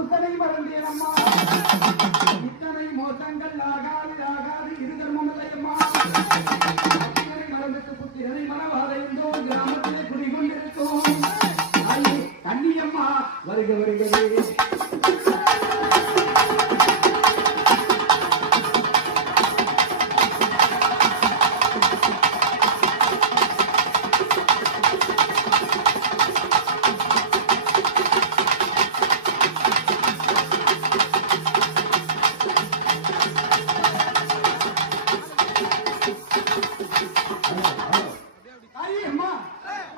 புருஷனை மறந்தேனம்மா இத்தனை மோசங்கள் ஆகாது ஆகாது இது தர்மமல்லையம்மா புத்திரனை மறந்துட்டு புத்திரனை மனவாத இருந்தோ கிராமத்திலே குடிகொண்டிருக்கோம் கண்ணியம்மா வருக வருகவே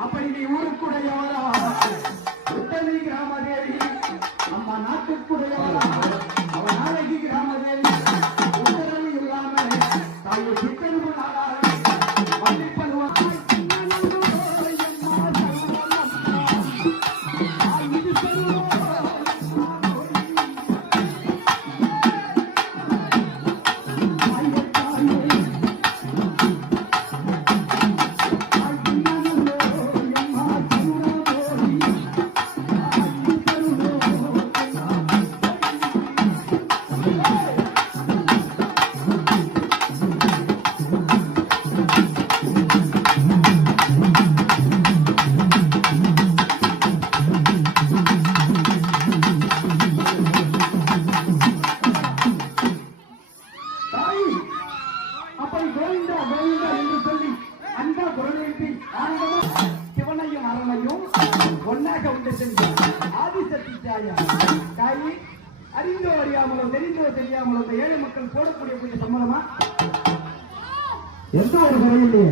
அப்படி நீ ஊருக்குடையவரா உத்தமி கிராமதேவி அம்மா நாட்டுக்குடையவரா அவ நாளைக்கு கிராமதேவி உத்தரவு இல்லாம தாயை சித்தருவு நாளாக பள்ளிப்பருவம் சிவனையும் அரணையும் ஒன்னாக உண்டு சென்றார் ஆதிசக்தி தாயா தாயி அறிந்தோ அறியாமலோ தெரிந்தோ தெரியாமலோ இந்த ஏழை மக்கள் போடக்கூடிய பூஜை சம்மதமா எந்த ஒரு குறையில்லையே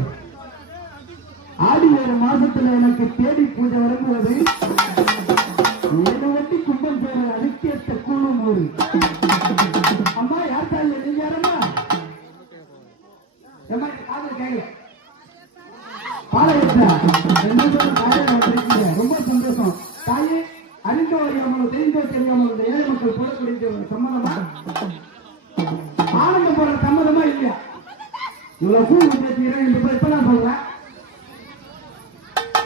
ஆடி ஒரு மாசத்துல எனக்கு தேடி பூஜை வரும்போது 7 வட்டி கும்பல் சேர அதுக்கேற்ற கூழும் ஊரு அம்மா யார் தாய் நீங்க யாரம்மா காதல் கேட்கல ரொம்ப சந்தோஷம் தாயே அறிந்தோ அறியாமலோ தெரிந்தோ தெரியாமலோ இந்த ஏழை மக்கள் போடக்கூடிய சம்மதமா ஆனந்தம் போற சம்மதமா இல்லையா இவ்வளவு பூ பேசுகிறேன் என்று இப்பதான் சொல்றேன்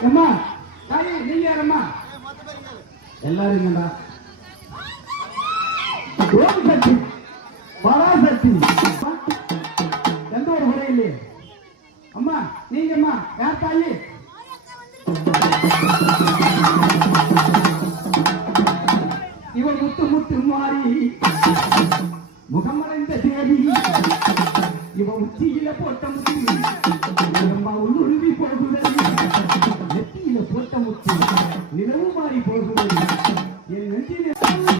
அம்மா தாயே நீங்க யாரம்மா எல்லாரும் என்னடா ஓம் சக்தி பராசக்தி எந்த ஒரு முறை இல்லையே அம்மா நீங்கம்மா யார் தாயி இவன் முத்து முத்து மாறி முகமடைந்த தேவி இவன் உச்சியில போட்ட முத்து உள்ளுருவி போகுதல் நெத்தியில போட்ட முத்து நிலவு மாறி போகுது